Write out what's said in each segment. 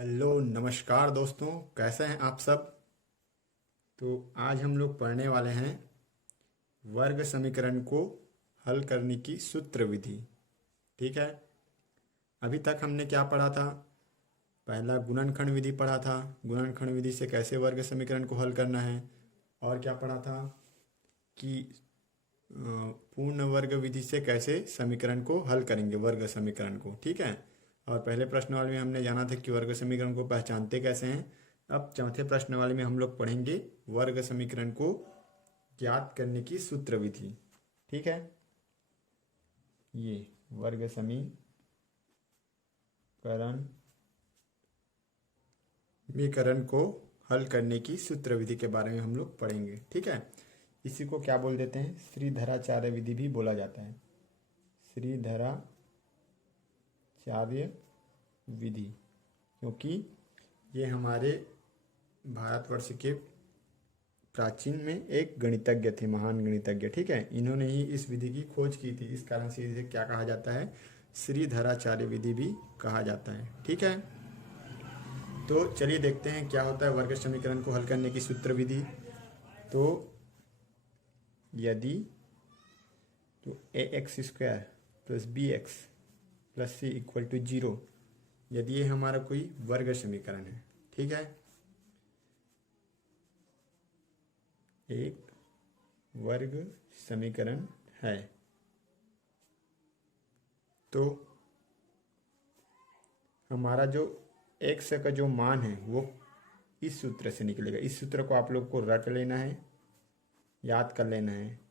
Hello नमस्कार दोस्तों, कैसे हैं आप सब। तो आज हम लोग पढ़ने वाले हैं वर्ग समीकरण को हल करने की सूत्र विधि। ठीक है। अभी तक हमने क्या पढ़ा था। पहला गुणनखंड विधि पढ़ा था। गुणनखंड विधि से कैसे वर्ग समीकरण को हल करना है। और क्या पढ़ा था कि पूर्ण वर्ग विधि से कैसे समीकरण को हल करेंगे, वर्ग समीकरण को। ठीक है। और पहले प्रश्नावली में हमने जाना था कि वर्ग समीकरण को पहचानते कैसे हैं। अब चौथे प्रश्नावली में हम लोग पढ़ेंगे वर्ग समीकरण को ज्ञात करने की सूत्र विधि। ठीक है। ये वर्ग समीकरण को हल करने की सूत्र विधि के बारे में हम लोग पढ़ेंगे। ठीक है। इसी को क्या बोल देते हैं, श्रीधराचार्य विधि भी बोला जाता है। श्रीधराचार्य विधि, क्योंकि ये हमारे भारतवर्ष के प्राचीन में एक गणितज्ञ थे, महान गणितज्ञ। ठीक है। इन्होंने ही इस विधि की खोज की थी, इस कारण से इसे क्या कहा जाता है, श्रीधराचार्य विधि भी कहा जाता है। ठीक है। तो चलिए देखते हैं क्या होता है वर्ग समीकरण को हल करने की सूत्र विधि। तो यदि A X square plus B X plus C equal to 0, यदि ये हमारा कोई वर्ग समीकरण है। ठीक है। एक वर्ग समीकरण है, तो हमारा जो x का जो मान है वो इस सूत्र से निकलेगा। इस सूत्र को आप लोग को रट लेना है, याद कर लेना है।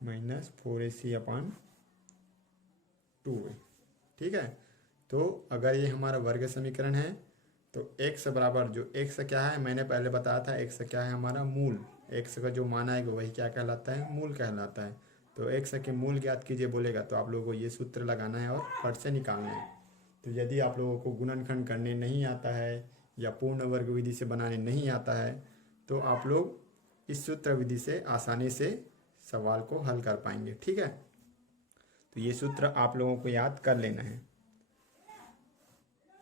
-4ac/2a। ठीक है। तो अगर ये हमारा वर्ग समीकरण है तो x बराबर, जो x क्या है मैंने पहले बताया था, x क्या है हमारा मूल। x का जो मान आएगा वही क्या कहलाता है, मूल कहलाता है। तो x के मूल ज्ञात कीजिए बोलेगा तो आप लोगों को ये सूत्र लगाना है और फट से निकालना है। तो यदि आप लोगों को गुणनखंड करने नहीं आता है या पूर्ण वर्ग विधि से बनाने नहीं आता है तो आप लोग इस सूत्र विधि से आसानी से सवाल को हल कर पाएंगे। ठीक है। तो ये सूत्र आप लोगों को याद कर लेना है।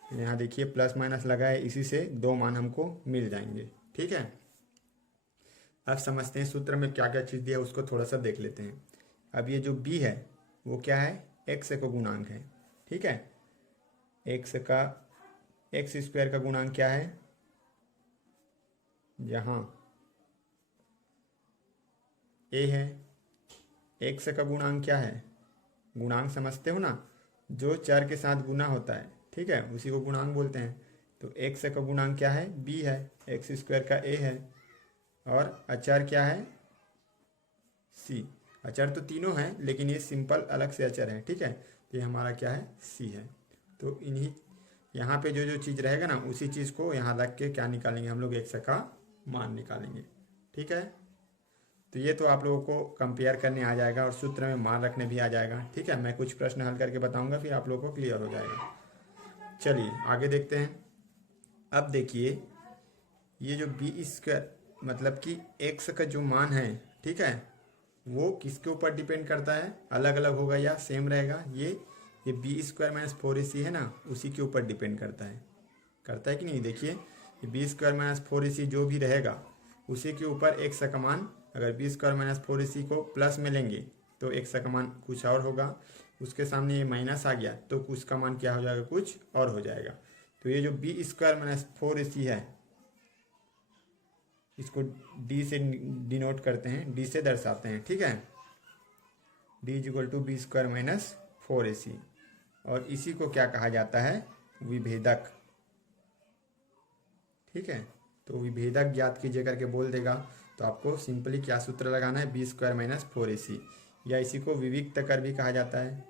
यहाँ देखिए प्लस माइनस लगा है, इसी से दो मान हमको मिल जाएंगे। ठीक है। अब समझते हैं सूत्र में क्या क्या चीज़ दिया है, उसको थोड़ा सा देख लेते हैं। अब ये जो b है वो क्या है, x का गुणांक है। ठीक है। x स्क्वायर का गुणांक क्या है, यहाँ a है। x का गुणांक क्या है, गुणांक समझते हो ना, जो चर के साथ गुना होता है। ठीक है, उसी को गुणांक बोलते हैं। तो x का गुणांक क्या है, b है। x स्क्वायर का a है। और अचर क्या है, c। अचर तो तीनों हैं लेकिन ये सिंपल अलग से अचर है। ठीक है। तो ये हमारा क्या है, c है। तो इन्हीं यहाँ पे जो जो चीज़ रहेगा ना उसी चीज़ को यहाँ रख के क्या निकालेंगे हम लोग, x का मान निकालेंगे। ठीक है। तो ये तो आप लोगों को कंपेयर करने आ जाएगा और सूत्र में मान रखने भी आ जाएगा। ठीक है। मैं कुछ प्रश्न हल करके बताऊंगा, फिर आप लोगों को क्लियर हो जाएगा। चलिए आगे देखते हैं। अब देखिए ये जो बी स्क्वायर मतलब कि x का जो मान है, ठीक है, वो किसके ऊपर डिपेंड करता है, अलग अलग होगा या सेम रहेगा। ये बी स्क्वायर माइनस 4ac है ना, उसी के ऊपर डिपेंड करता है कि नहीं। देखिए ये बी स्क्वायर माइनस 4ac जो भी रहेगा उसी के ऊपर x का मान, अगर बी स्क्वायर माइनस 4ac को प्लस में लेंगे तो x का मान कुछ और होगा, उसके सामने ये माइनस आ गया तो उसका मान क्या हो जाएगा, कुछ और हो जाएगा। तो ये जो बी स्क्वायर माइनस 4ac है इसको d से डिनोट करते हैं, d से दर्शाते हैं। ठीक है। d equal to B square minus 4ac, और इसी को क्या कहा जाता है, विभेदक। ठीक है। तो विभेदक ज्ञात कीजिए करके बोल देगा तो आपको सिंपली क्या सूत्र लगाना है, बी स्क्वायर माइनस 4ac, या इसी को विविक्त कर भी कहा जाता है,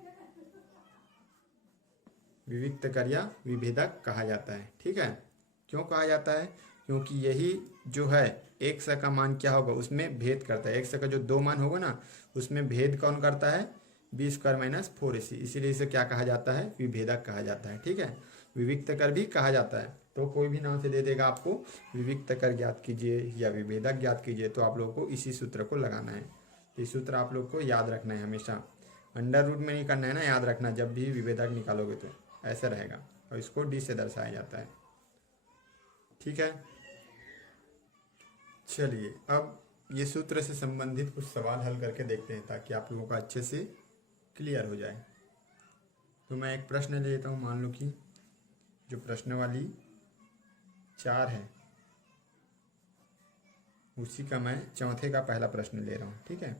विविक्त कर या विभेदक कहा जाता है। ठीक है। क्यों कहा जाता है, क्योंकि यही जो है x का मान क्या होगा उसमें भेद करता है। x का जो दो मान होगा ना उसमें भेद कौन करता है, बी स्क्वायर माइनस 4ac, इसीलिए इसे क्या कहा जाता है, विभेदक कहा जाता है। ठीक है। विविक्त कर भी कहा जाता है, तो कोई भी नाम से दे देगा आपको, विविक्त कर ज्ञात कीजिए या विभेदक ज्ञात कीजिए, तो आप लोगों को इसी सूत्र को लगाना है। तो इस सूत्र आप लोग को याद रखना है हमेशा, अंडर रूट में नहीं करना है ना, याद रखना, जब भी विभेदक निकालोगे तो ऐसा रहेगा, और इसको डी से दर्शाया जाता है। ठीक है, चलिए अब ये सूत्र से संबंधित कुछ सवाल हल करके देखते हैं ताकि आप लोगों का अच्छे से क्लियर हो जाए। तो मैं एक प्रश्न ले लेता हूँ, मान लो कि जो प्रश्नावली 4 है उसी का मैं चौथे का पहला प्रश्न ले रहा हूँ। ठीक है,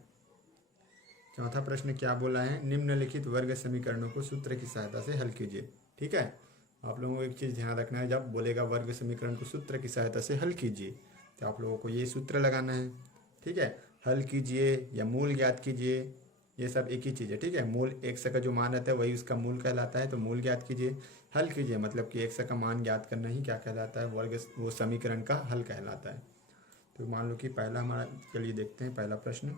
चौथा प्रश्न क्या बोला है, निम्नलिखित वर्ग समीकरणों को सूत्र की सहायता से हल कीजिए। ठीक है, आप लोगों को एक चीज़ ध्यान रखना है, जब बोलेगा वर्ग समीकरण को सूत्र की सहायता से हल कीजिए तो आप लोगों को ये सूत्र लगाना है। ठीक है, हल कीजिए या मूल ज्ञात कीजिए, ये सब एक ही चीज़ है। ठीक है, मूल x का जो मान रहता है वही उसका मूल कहलाता है, तो मूल ज्ञात कीजिए। हल कीजिए मतलब कि x का मान ज्ञात करना ही क्या कहलाता है, वर्ग वो समीकरण का हल कहलाता है। तो मान लो कि पहला हमारा, चलिए देखते हैं पहला प्रश्न,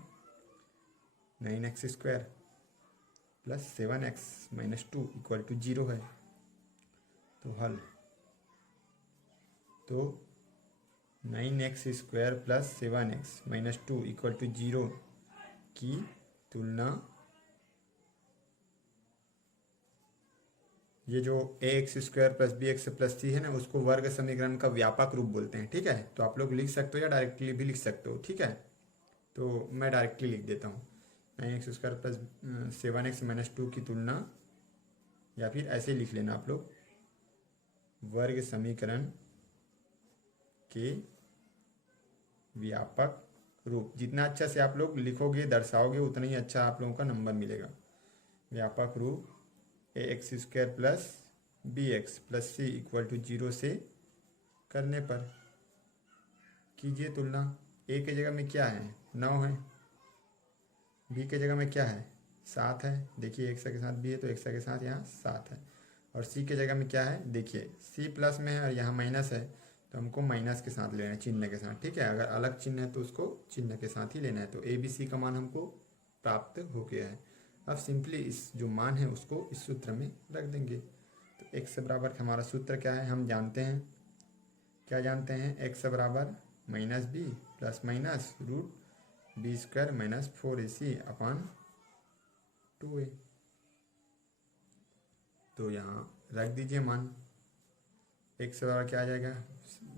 9x² + 7x - 2 = 0 है। तो हल, तो 9x² + 7x - 2 = 0 की तुलना, ये जो ax² + bx + c है ना, उसको वर्ग समीकरण का व्यापक रूप बोलते हैं। ठीक है, तो आप लोग लिख सकते हो या डायरेक्टली भी लिख सकते हो। ठीक है, तो मैं डायरेक्टली लिख देता हूँ, 9x² + 7x - 2 की तुलना, या फिर ऐसे लिख लेना आप लोग, वर्ग समीकरण के व्यापक रूप। जितना अच्छा से आप लोग लिखोगे दर्शाओगे उतना ही अच्छा आप लोगों का नंबर मिलेगा। व्यापक रूप ax² + bx + c = 0 से करने पर कीजिए तुलना। a के जगह में क्या है, 9 है, b के जगह में क्या है, 7 है। देखिए x के साथ b है तो x के साथ यहाँ 7 है। और c के जगह में क्या है, देखिए c प्लस में है और यहाँ माइनस है, तो हमको माइनस के साथ लेना है, चिन्ह के साथ। ठीक है, अगर अलग चिन्ह है तो उसको चिन्ह के साथ ही लेना है। तो a b c का मान हमको प्राप्त हो गया है। अब सिंपली इस जो मान है उसको इस सूत्र में रख देंगे। तो x बराबर हमारा सूत्र क्या है, हम जानते हैं, क्या जानते हैं, x बराबर -b ± √b² - 4ac/2a। तो यहाँ रख दीजिए मान, x बराबर क्या आ जाएगा,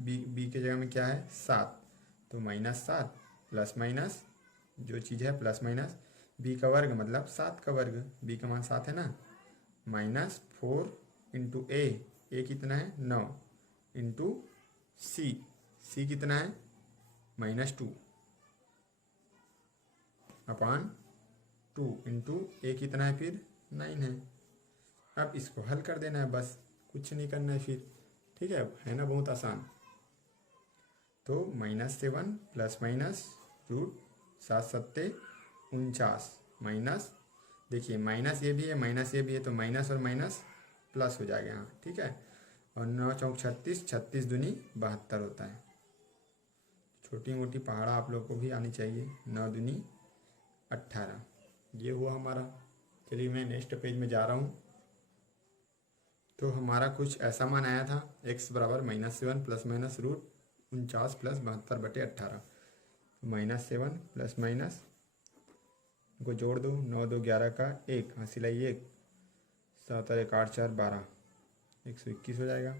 b के जगह में क्या है, 7, तो -7 प्लस माइनस जो चीज़ है प्लस माइनस, b का वर्ग मतलब 7 का वर्ग, b का मान 7 है ना, -4 × a कितना है 9 × c कितना है -2 अपान 2 × a कितना है फिर 9 है। अब इसको हल कर देना है, बस कुछ नहीं करना है फिर। ठीक है ना, बहुत आसान। तो -7 प्लस माइनस √7 × 49 माइनस, देखिए माइनस ये भी है माइनस ये भी है, तो माइनस और माइनस प्लस हो जाएगा यहाँ। ठीक है, और 9 चौक 36, 36 दूनी 72 होता है। छोटी मोटी पहाड़ा आप लोग को भी आनी चाहिए, 9 दूनी 18, ये हुआ हमारा। चलिए मैं नेक्स्ट पेज में जा रहा हूँ। तो हमारा कुछ ऐसा मान आया था, x बराबर -7 प्लस माइनस √49 + 72/18। -7 प्लस माइनस को जोड़ दो, 9 2 11 का 1, हाँ सिलाई 1, 7 और 1 8 4 12, 121 हो जाएगा।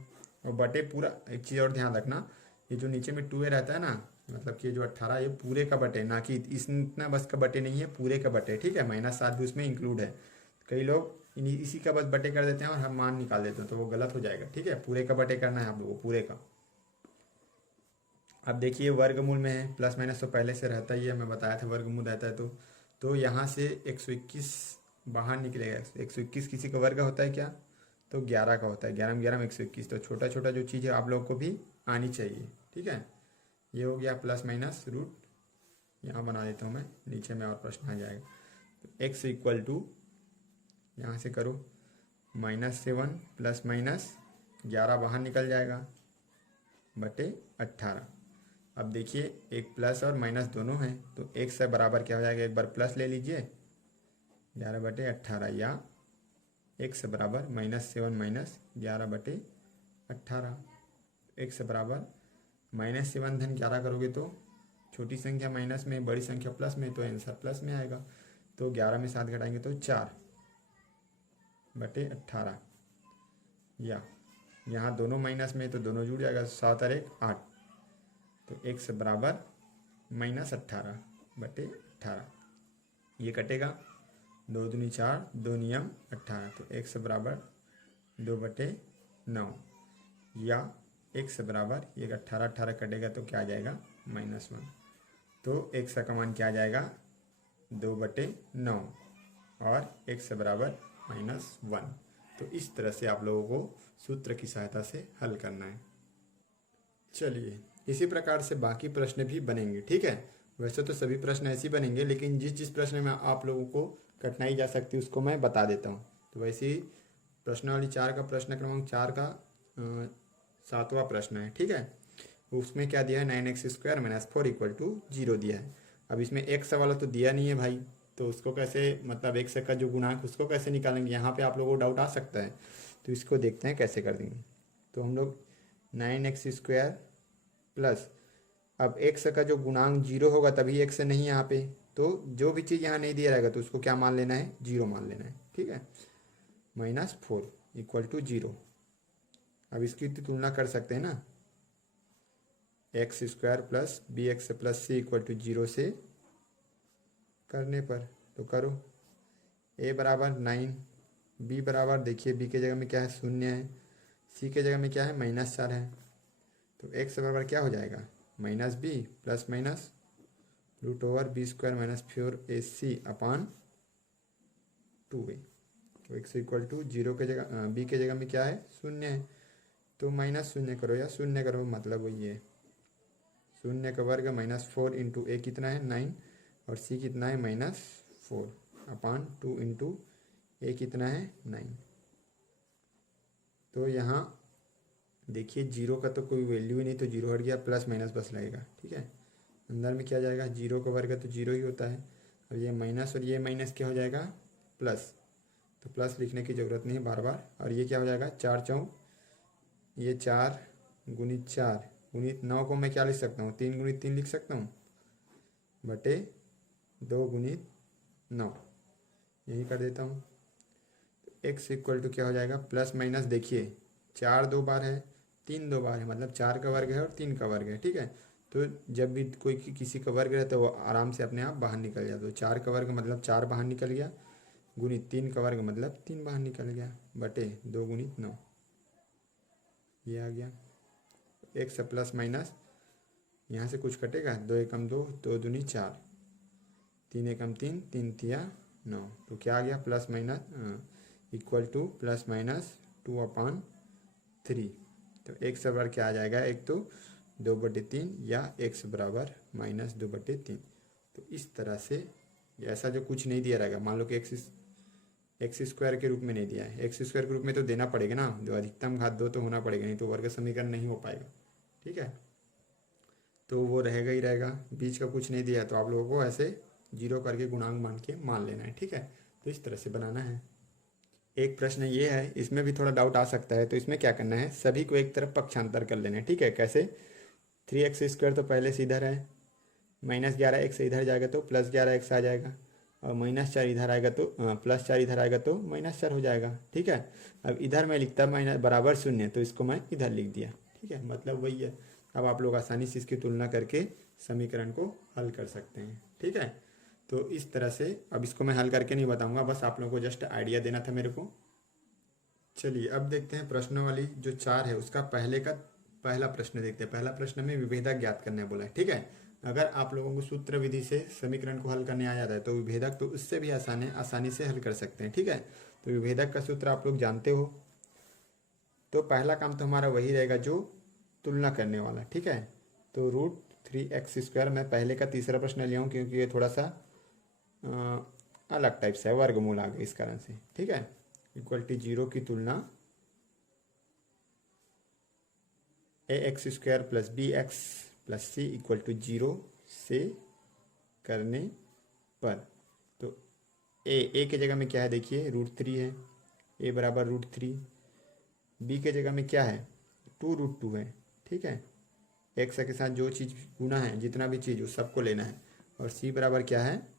और बटे पूरा, एक चीज़ और ध्यान रखना, ये जो नीचे में 2a रहता है ना, मतलब कि ये जो 18 ये पूरे का बटे, ना कि इतना बस का बटे नहीं है, पूरे का बटे। ठीक है, -7 भी उसमें इंक्लूड है। कई लोग इसी का बस बटे कर देते हैं और हम मान निकाल देते हैं, तो वो गलत हो जाएगा। ठीक है, पूरे का बटे करना है आप लोगों को, पूरे का। अब देखिए वर्गमूल में है, प्लस माइनस तो पहले से रहता ही है, मैं बताया था वर्गमूल रहता है। तो यहाँ से 121 बाहर निकलेगा। 121 किसी का वर्ग होता है क्या, तो 11 का होता है, 11 में 11 में 121। तो छोटा छोटा जो चीज़ है आप लोगों को भी आनी चाहिए। ठीक है, ये हो गया प्लस माइनस रूट, यहाँ बना देता हूँ मैं, नीचे में और प्रश्न आ जाएगा। तो x = यहाँ से करो -7 प्लस माइनस 11 बाहर निकल जाएगा बटे 18। अब देखिए एक प्लस और माइनस दोनों हैं, तो एक से बराबर क्या हो जाएगा, एक बार प्लस ले लीजिए 11/18, या एक से बराबर -7 - 11/18। एक से बराबर -7 धन 11 करोगे तो छोटी संख्या माइनस में, बड़ी संख्या प्लस में, तो आंसर प्लस में आएगा। तो 11 में 7 घटाएंगे तो 4/18, या यहाँ दोनों माइनस में तो दोनों जुड़ जाएगा, 7 और 1 8, तो x बराबर -18/18, ये कटेगा, 2 दूनी 4, 2 नियम 18, तो x बराबर 2/9, या x बराबर ये 18 18 कटेगा तो क्या आ जाएगा -1, तो x का मान क्या आ जाएगा 2/9 और x बराबर -1। तो इस तरह से आप लोगों को सूत्र की सहायता से हल करना है। चलिए इसी प्रकार से बाकी प्रश्न भी बनेंगे, ठीक है। वैसे तो सभी प्रश्न ऐसे ही बनेंगे, लेकिन जिस जिस प्रश्न में आप लोगों को कठिनाई जा सकती है उसको मैं बता देता हूँ। तो वैसे ही प्रश्नावली 4 का प्रश्न क्रमांक 4 का 7वां प्रश्न है, ठीक है। उसमें क्या दिया है 9x² - 4 = 0 दिया है। अब इसमें x वाला तो दिया नहीं है भाई, तो उसको कैसे, मतलब x का जो गुणांक उसको कैसे निकालेंगे, यहाँ पे आप लोगों को डाउट आ सकता है। तो इसको देखते हैं कैसे कर देंगे। तो हम लोग 9x² प्लस, अब x का जो गुणांक 0 होगा तभी x नहीं यहाँ पे, तो जो भी चीज़ यहाँ नहीं दिया रहेगा तो उसको क्या मान लेना है 0 मान लेना है, ठीक है। -4 = 0। अब इसकी तुलना कर सकते हैं ना, x² + bx + c = 0 से करने पर, तो करो। a बराबर 9, b बराबर, देखिए b के जगह में क्या है 0 है, c के जगह में क्या है -4 है, तो x बराबर क्या हो जाएगा -b ± √b² - 4ac/2a। तो x = 0 के जगह, b के जगह में क्या है 0 है, तो -0 करो या 0 करो, मतलब वही है 0 का वर्ग -4 × a कितना है 9, और c कितना है -4/2 × a कितना है 9। तो यहाँ देखिए 0 का तो कोई वैल्यू ही नहीं, तो 0 हट गया, प्लस माइनस बस लगेगा, ठीक है। अंदर में क्या जाएगा 0 का वर्ग तो 0 ही होता है। अब ये माइनस और ये माइनस क्या हो जाएगा प्लस, तो प्लस लिखने की ज़रूरत नहीं बार बार। और ये क्या हो जाएगा 4 4, ये 4 × 4 × 9 को मैं क्या लिख सकता हूँ 3 × 3 लिख सकता हूँ, बटे 2 × 9, यही कर देता हूँ। x = क्या हो जाएगा प्लस माइनस, देखिए 4 2 बार है, 3 2 बार है, मतलब 4 का वर्ग है और 3 का वर्ग है, ठीक है। तो जब भी कोई किसी का वर्ग रहता है वो आराम से अपने आप बाहर निकल जाता है। तो 4 का वर्ग मतलब 4 बाहर निकल गया, गुणित 3 का वर्ग मतलब 3 बाहर निकल गया, बटे 2 × 9, ये आ गया। x प्लस माइनस, यहाँ से कुछ कटेगा, 2 एकम 2, 2 दूनी 4, 3 एकम 3, 3 तिया 9, तो क्या आ गया प्लस माइनस = +2/3। तो x बराबर क्या आ जाएगा, एक तो 2/3 या x बराबर -2/3। तो इस तरह से, ऐसा जो कुछ नहीं दिया रहेगा, मान लो कि x² के रूप में नहीं दिया है, x² के रूप में तो देना पड़ेगा ना, जो अधिकतम घात 2 तो होना पड़ेगा, नहीं तो वर्ग समीकरण नहीं हो पाएगा, ठीक है। तो वो रहेगा ही रहेगा, बीच का कुछ नहीं दिया है, तो आप लोगों को ऐसे 0 करके गुणांक मान लेना है, ठीक है। तो इस तरह से बनाना है। एक प्रश्न ये है, इसमें भी थोड़ा डाउट आ सकता है, तो इसमें क्या करना है, सभी को एक तरफ पक्षांतर कर लेना है, ठीक है। कैसे, 3x² तो पहले से इधर है, -11x इधर जाएगा तो +11x आ जाएगा, और -4 इधर आएगा तो +4 इधर आएगा तो -4 हो जाएगा, ठीक है। अब इधर मैं लिखता बराबर 0, तो इसको मैं इधर लिख दिया, ठीक है, मतलब वही है। अब आप लोग आसानी से इसकी तुलना करके समीकरण को हल कर सकते हैं, ठीक है। तो इस तरह से, अब इसको मैं हल करके नहीं बताऊंगा, बस आप लोगों को जस्ट आइडिया देना था मेरे को। चलिए अब देखते हैं प्रश्नों वाली जो 4 है उसका पहला प्रश्न देखते हैं। पहला प्रश्न में विभेदक ज्ञात करने बोला है, ठीक है। अगर आप लोगों को सूत्र विधि से समीकरण को हल करने आ जाता है तो विभेदक तो उससे भी आसानी से हल कर सकते हैं, ठीक है। तो विभेदक का सूत्र आप लोग जानते हो। तो पहला काम तो हमारा वही रहेगा जो तुलना करने वाला, ठीक है। तो √3x² मैं पहले का तीसरा प्रश्न लिया हूँ क्योंकि ये थोड़ा सा अलग टाइप से है, वर्गमूल आ गया इस कारण से, ठीक है। =0 की तुलना ax² + bx + c = 0 से करने पर, तो a के जगह में क्या है, देखिए √3 है, a बराबर √3, b के जगह में क्या है 2√2 है, ठीक है। x के साथ जो चीज़ गुना है, जितना भी चीज़ उस सबको लेना है, और c बराबर क्या है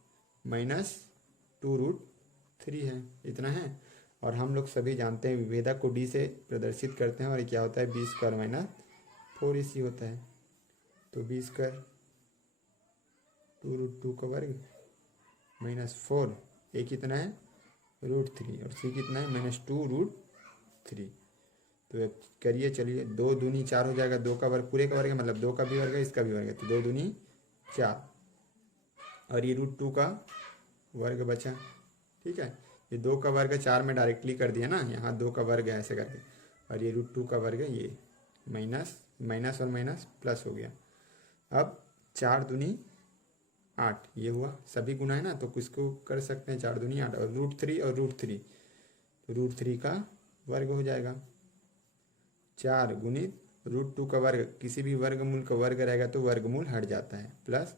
2√3 है, इतना है। और हम लोग सभी जानते हैं विभेदक को डी से प्रदर्शित करते हैं और ये क्या होता है b² माइनस 4ac होता है। तो b² 2√2 का वर्ग माइनस 4, ए कितना है √3 और c कितना है -2√3। तो अब करिए, चलिए 2 दूनी 4 हो जाएगा, 2 का वर्ग पूरे का वर्ग है, मतलब 2 का भी वर्ग है, इसका भी वर्ग है, तो 2 दूनी 4 और ये √2 का वर्ग बचा। ठीक है, ये 2 का वर्ग 4 में डायरेक्टली कर दिया ना, यहाँ 2 का वर्ग है ऐसे करके, और ये √2 का वर्ग है, ये माइनस माइनस और माइनस प्लस हो गया। अब 4 दूनी 8 ये हुआ, सभी गुना है ना तो किसको कर सकते हैं, 4 दूनी 8 और √3 और √3, तो √3 का वर्ग हो जाएगा। 4 गुणित √2 का वर्ग, किसी भी वर्गमूल का वर्ग रहेगा तो वर्गमूल हट जाता है, प्लस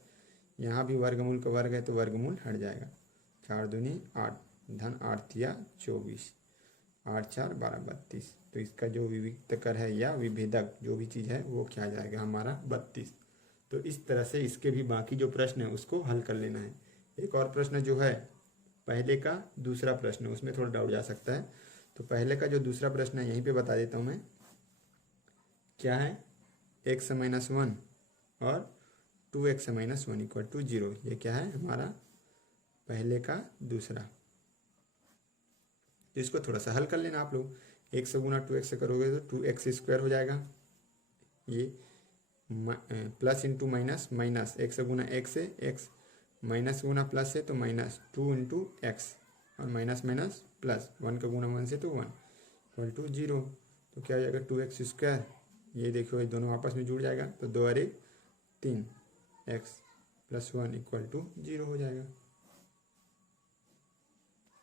यहाँ भी वर्गमूल का वर्ग है तो वर्गमूल हट जाएगा। 4 दूनी 8 धन 8 तिया 24, 8 4 12 32। तो इसका जो विविक्तकर है या विभेदक जो भी चीज़ है वो क्या आ जाएगा हमारा 32। तो इस तरह से इसके भी बाकी जो प्रश्न है उसको हल कर लेना है। एक और प्रश्न जो है पहले का दूसरा प्रश्न, उसमें थोड़ा डाउट जा सकता है। तो पहले का जो दूसरा प्रश्न है यहीं पे बता देता हूँ मैं, क्या है x - 1 और 2x - 1 = 0। ये क्या है हमारा पहले का दूसरा। तो इसको थोड़ा सा हल कर लेना आप लोग। 1 से गुना 2x से करोगे तो 2x² हो जाएगा, ये प्लस इंटू माइनस माइनस, 1 से गुना 1 से x, माइनस गुना प्लस है तो -2 इंटू एक्स और माइनस माइनस प्लस, 1 का गुना 1 से तो 1 = 0। तो क्या हो जाएगा 2x², ये देखो ये दोनों आपस में जुड़ जाएगा तो 2 और 1 3, x + 1 = 0 हो जाएगा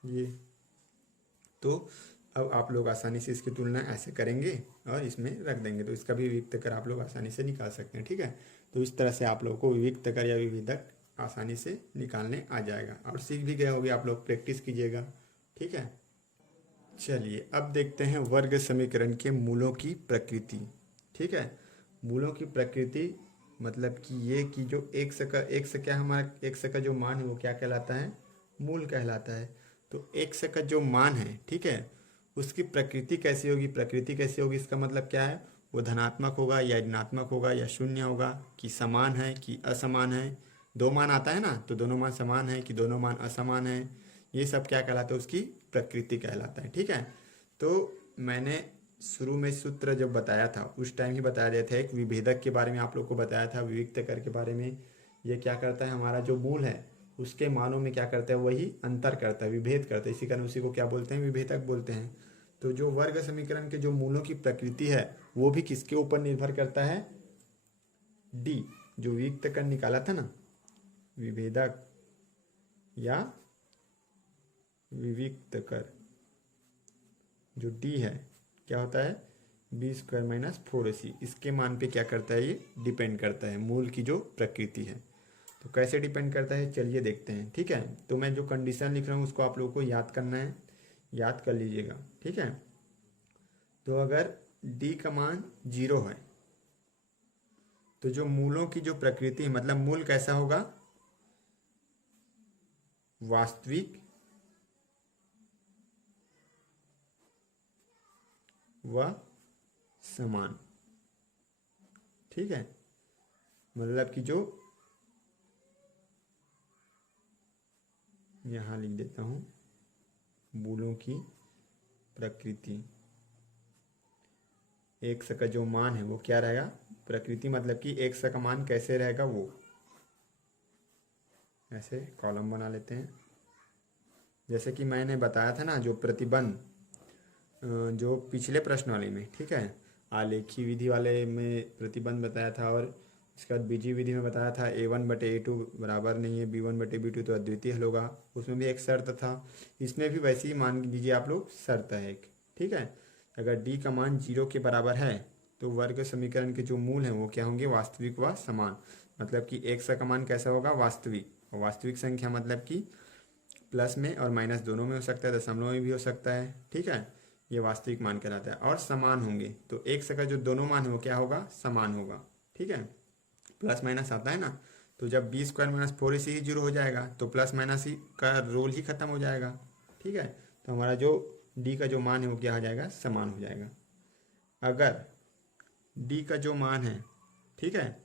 ये। तो अब आप लोग आसानी से इसकी तुलना ऐसे करेंगे और इसमें रख देंगे, तो इसका भी विविक्तकर आप लोग आसानी से निकाल सकते हैं। ठीक है, तो इस तरह से आप लोगों को विविक्तकर या विभेदक आसानी से निकालने आ जाएगा और सीख भी गए होंगे आप लोग, प्रैक्टिस कीजिएगा। ठीक है, चलिए अब देखते हैं वर्ग समीकरण के मूलों की प्रकृति। ठीक है, मूलों की प्रकृति मतलब कि ये कि जो x क्या हमारा x का जो मान है वो क्या कहलाता है, मूल कहलाता है। तो x का जो मान है, ठीक है, उसकी प्रकृति कैसी होगी, प्रकृति कैसी होगी, इसका मतलब क्या है, वो धनात्मक होगा या ऋणात्मक होगा या शून्य होगा, कि समान है कि असमान है। 2 मान आता है ना, तो दोनों मान समान है कि दोनों मान असमान है, ये सब क्या कहलाता है, उसकी प्रकृति कहलाता है। ठीक है, तो मैंने शुरू में सूत्र जब बताया था उस टाइम ही बताया गया था, एक विभेदक के बारे में आप लोग को बताया था, विविक्तकर के बारे में। ये क्या करता है, हमारा जो मूल है उसके मानों में क्या करता है, वही अंतर करता है, विभेद करता है, इसी कारण उसी को क्या बोलते हैं, विभेदक बोलते हैं। तो जो वर्ग समीकरण के जो मूलों की प्रकृति है वो भी किसके ऊपर निर्भर करता है, डी, जो विविक्तकर निकाला था ना, विभेदक या विविक्तकर, जो डी है क्या होता है b² - 4ac, इसके मान पे क्या करता है, ये डिपेंड करता है, मूल की जो प्रकृति है। तो कैसे डिपेंड करता है चलिए देखते हैं। ठीक है, तो मैं जो कंडीशन लिख रहा हूँ उसको आप लोगों को याद करना है, याद कर लीजिएगा। ठीक है, तो अगर d का मान 0 है तो जो मूलों की जो प्रकृति है, मतलब मूल कैसा होगा, वास्तविक व समान। ठीक है, मतलब कि जो यहाँ लिख देता हूँ, मूलों की प्रकृति, x का जो मान है वो क्या रहेगा, प्रकृति मतलब कि x का मान कैसे रहेगा, वो ऐसे कॉलम बना लेते हैं। जैसे कि मैंने बताया था ना, जो प्रतिबंध जो पिछले प्रश्न वाले में, ठीक है, आलेखी विधि वाले में प्रतिबंध बताया था, और इसके बाद बीजीय विधि में बताया था a1/a2 बराबर नहीं है b1/b2, तो अद्वितीय हल होगा। उसमें भी एक शर्त था, इसमें भी वैसे ही मान लीजिए आप लोग, शर्त है एक। ठीक है, अगर d का मान 0 के बराबर है तो वर्ग समीकरण के जो मूल हैं वो क्या होंगे, वास्तविक व समान। मतलब कि x का मान कैसा होगा, वास्तविक, और वास्तविक संख्या मतलब कि प्लस में और माइनस दोनों में हो सकता है, दशमलव में भी हो सकता है। ठीक है, ये वास्तविक मान कहलाता है। और समान होंगे, तो x का जो दोनों मान है वो क्या होगा, समान होगा। ठीक है, प्लस माइनस आता है ना, तो जब बी स्क्वायर माइनस 4ac ही जीरो हो जाएगा तो प्लस माइनस ही का रोल ही खत्म हो जाएगा। ठीक है, तो हमारा जो डी का जो मान है वो क्या हो जाएगा, समान हो जाएगा। अगर डी का जो मान है, ठीक है,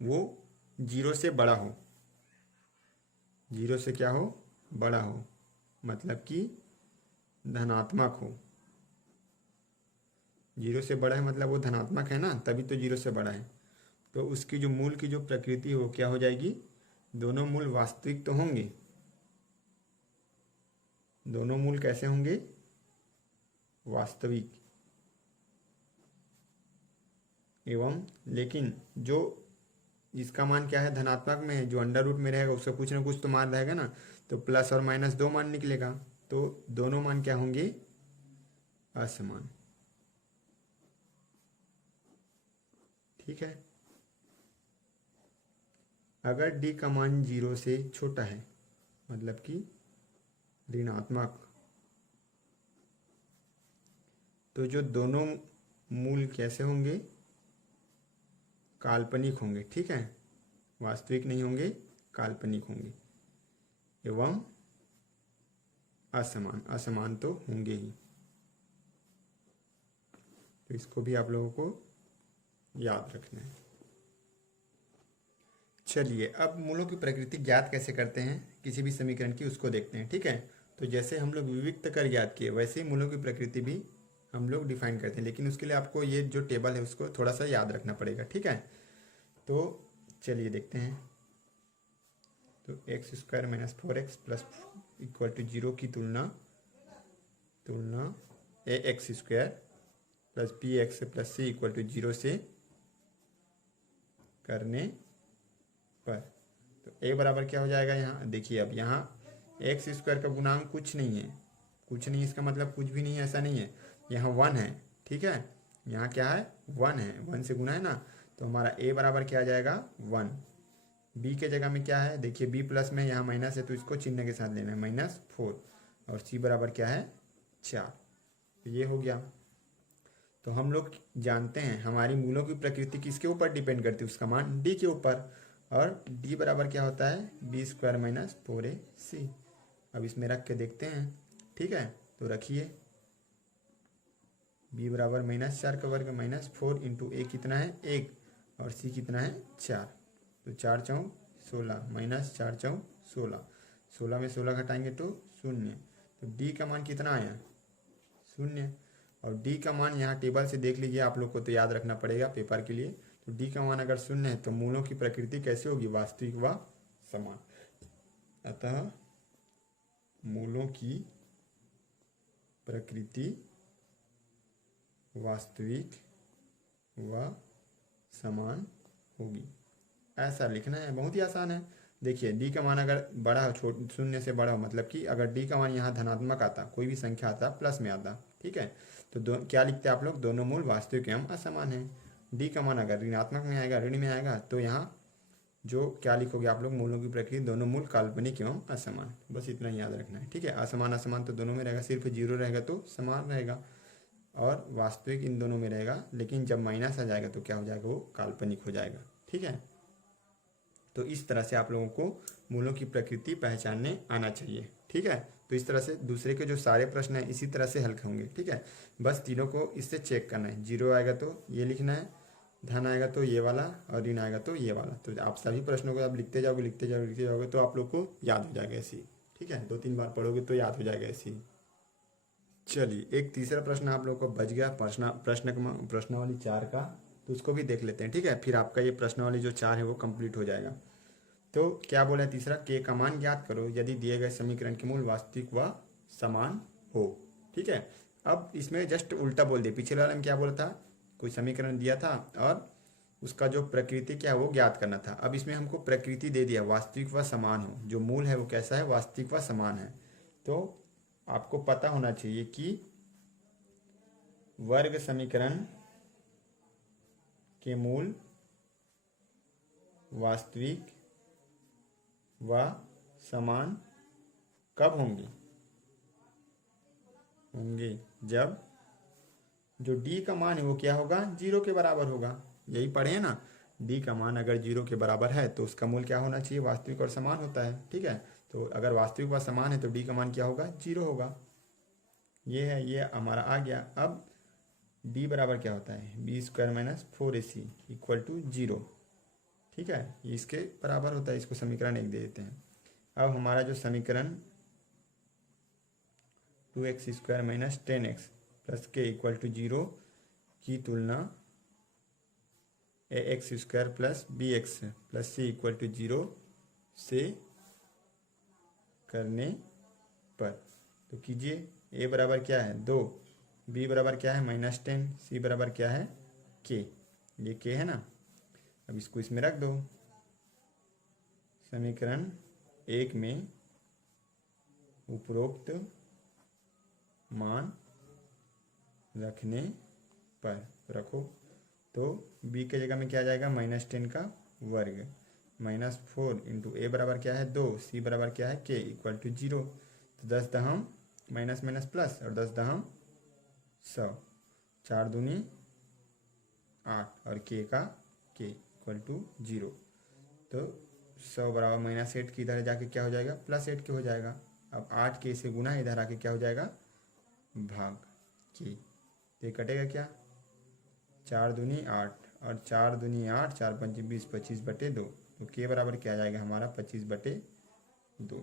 वो जीरो से बड़ा हो, जीरो से क्या हो, बड़ा हो, मतलब कि धनात्मक हो। जीरो से बड़ा है मतलब वो धनात्मक है ना, तभी तो जीरो से बड़ा है। तो उसकी जो मूल की जो प्रकृति है वो क्या हो जाएगी, दोनों मूल वास्तविक तो होंगे। दोनों मूल कैसे होंगे, वास्तविक। एवं लेकिन जो इसका मान क्या है, धनात्मक में है, जो अंडर रूट में रहेगा उसका कुछ ना कुछ तो मान रहेगा ना, तो प्लस और माइनस दो मान निकलेगा, तो दोनों मान क्या होंगे, असमान। ठीक है, अगर डी का मान जीरो से छोटा है, मतलब कि ऋणात्मक, तो जो दोनों मूल कैसे होंगे, काल्पनिक होंगे। ठीक है, वास्तविक नहीं होंगे, काल्पनिक होंगे। एवं असमान, असमान तो होंगे ही। तो इसको भी आप लोगों को याद रखना है। चलिए अब मूलों की प्रकृति ज्ञात कैसे करते हैं किसी भी समीकरण की, उसको देखते हैं। ठीक है, तो जैसे हम लोग विविक्त कर ज्ञात किए वैसे ही मूलों की प्रकृति भी हम लोग डिफाइन करते हैं, लेकिन उसके लिए आपको ये जो टेबल है उसको थोड़ा सा याद रखना पड़ेगा। ठीक है, तो चलिए देखते हैं। तो X square minus 4x plus equal to zero की तुलना A X square plus B X plus C equal to zero से करने पर, तो ए बराबर क्या हो जाएगा, यहाँ देखिए, अब यहाँ एक्स स्क्वायर का गुणांक कुछ नहीं है, कुछ नहीं इसका मतलब कुछ भी नहीं है, ऐसा नहीं है, यहाँ वन है। ठीक है, यहाँ क्या है, वन है, वन से गुना है ना, तो हमारा ए बराबर क्या आ जाएगा, वन। बी के जगह में क्या है, देखिए बी प्लस में यहाँ माइनस है तो इसको चिन्ह के साथ लेना है, -4, और सी बराबर क्या है, 4। तो ये हो गया। तो हम लोग जानते हैं हमारी मूलों की प्रकृति किसके ऊपर डिपेंड करती है, उसका मान डी के ऊपर, और डी बराबर क्या होता है, बी स्क्वायर माइनस 4ac। अब इसमें रख के देखते हैं। ठीक है, तो रखिए, बी बराबर -4 का वर्ग -4 इंटू ए कितना है, 1, और सी कितना है, 4। तो 4 चौं 16, -4 चौं 16, 16 में 16 घटाएंगे तो 0। तो डी का मान कितना आया, 0। और डी का मान यहाँ टेबल से देख लीजिए, आप लोग को तो याद रखना पड़ेगा पेपर के लिए। तो डी का मान अगर 0 है तो मूलों की प्रकृति कैसे होगी, वास्तविक व समान। अतः मूलों की प्रकृति वास्तविक व समान होगी, ऐसा लिखना है। बहुत ही आसान है। देखिए डी का मान अगर बड़ा हो, छोट 0 से बड़ा हो, मतलब कि अगर डी का मान यहाँ धनात्मक आता, कोई भी संख्या आता प्लस में आता, ठीक है, तो क्या लिखते हैं आप लोग, दोनों मूल वास्तविक एवं असमान है। डी का मान अगर ऋणात्मक में आएगा, ऋण में आएगा, तो यहाँ जो क्या लिखोगे आप लोग, मूलों की प्रकृति दोनों मूल काल्पनिक एवं असमान, बस इतना ही याद रखना है। ठीक है, असमान असमान तो दोनों में रहेगा, सिर्फ जीरो रहेगा तो समान रहेगा, और वास्तविक इन दोनों में रहेगा, लेकिन जब माइनस आ जाएगा तो क्या हो जाएगा, वो काल्पनिक हो जाएगा। ठीक है, तो इस तरह से आप लोगों को मूलों की प्रकृति पहचानने आना चाहिए। ठीक है, तो इस तरह से दूसरे के जो सारे प्रश्न हैं इसी तरह से हल होंगे। ठीक है, बस तीनों को इससे चेक करना है, जीरो आएगा तो ये लिखना है, धन आएगा तो ये वाला, और ऋण आएगा तो ये वाला। तो आप सभी प्रश्नों को आप लिखते जाओगे लिखते जाओगे लिखते जाओगे तो आप लोग को याद हो जाएगा ऐसे ही। ठीक है, 2-3 बार पढ़ोगे तो याद हो जाएगा ऐसे ही। चलिए एक तीसरा प्रश्न आप लोग को बच गया, प्रश्नावली 4 का, तो उसको भी देख लेते हैं। ठीक है, फिर आपका ये प्रश्नावली जो 4 है वो कंप्लीट हो जाएगा। तो क्या बोला है तीसरा, के का मान ज्ञात करो यदि दिए गए समीकरण के मूल वास्तविक व समान हो। ठीक है, अब इसमें जस्ट उल्टा बोल दिया, पिछले वाले में क्या बोला था, कोई समीकरण दिया था और उसका जो प्रकृति क्या है वो ज्ञात करना था। अब इसमें हमको प्रकृति दे दिया वास्तविक व समान हो, जो मूल है वो कैसा है, वास्तविक व समान है। तो आपको पता होना चाहिए कि वर्ग समीकरण के मूल वास्तविक व समान कब होंगे, जब जो डी का मान है वो क्या होगा, जीरो के बराबर होगा। यही पढ़े हैं ना, डी का मान अगर 0 के बराबर है तो उसका मूल क्या होना चाहिए, वास्तविक और समान होता है। ठीक है, तो अगर वास्तविक व समान है तो डी का मान क्या होगा, 0 होगा। ये है, ये हमारा आ गया। अब डी बराबर क्या होता है, b² - 4ac = 0। ठीक है, ये इसके बराबर होता है। इसको समीकरण 1 दे देते हैं। अब हमारा जो समीकरण 2x² - 10x + k = 0 की तुलना ax² + bx + c = 0 से करने पर, तो कीजिए। a बराबर क्या है 2, b बराबर क्या है -10, c बराबर क्या है k, ये k है ना। अब इसको इसमें रख दो। समीकरण 1 में उपरोक्त मान रखने पर रखो तो b के जगह में क्या आ जाएगा, -10 का वर्ग -4 × a बराबर क्या है 2, c बराबर क्या है k = 0। तो 10 दहम माइनस माइनस प्लस और 10 दहम 100, 4 दूनी 8 और k का k = 0। तो 100 बराबर -8 की इधर जाके क्या हो जाएगा, +8 के हो जाएगा। अब 8 के से गुना इधर आके क्या हो जाएगा, भाग के। तो ये कटेगा क्या, 4 दूनी 8 और 4 दूनी 8, 4 पंचे 20, 25/2। तो के बराबर क्या आ जाएगा हमारा 25/2।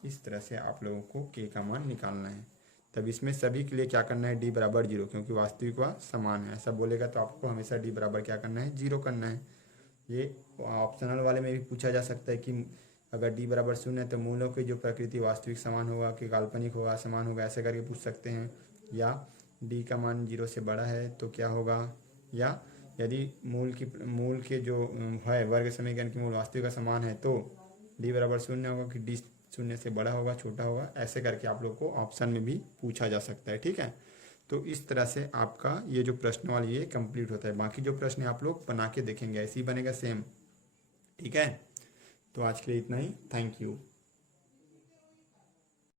इस तरह से आप लोगों को के का मान निकालना है। तब इसमें सभी के लिए क्या करना है, डी बराबर 0, क्योंकि वास्तविक व समान है। ऐसा बोलेगा तो आपको हमेशा डी बराबर क्या करना है, 0 करना है। ये ऑप्शनल वाले में भी पूछा जा सकता है कि अगर डी बराबर 0 है तो मूलों की जो प्रकृति वास्तविक समान होगा कि काल्पनिक होगा, समान होगा, ऐसे करके पूछ सकते हैं। या डी का मान 0 से बड़ा है तो क्या होगा, या यदि मूल के जो है वर्ग समीकरण की मूल वास्तविक का समान है तो डी बराबर 0 होगा कि डी 0 से बड़ा होगा, छोटा होगा, ऐसे करके आप लोग को ऑप्शन में भी पूछा जा सकता है। ठीक है, तो इस तरह से आपका ये जो प्रश्न वाली ये कंप्लीट होता है। बाकी जो प्रश्न आप लोग बना के देखेंगे ऐसे ही बनेगा सेम। ठीक है, तो आज के लिए इतना ही। Thank you.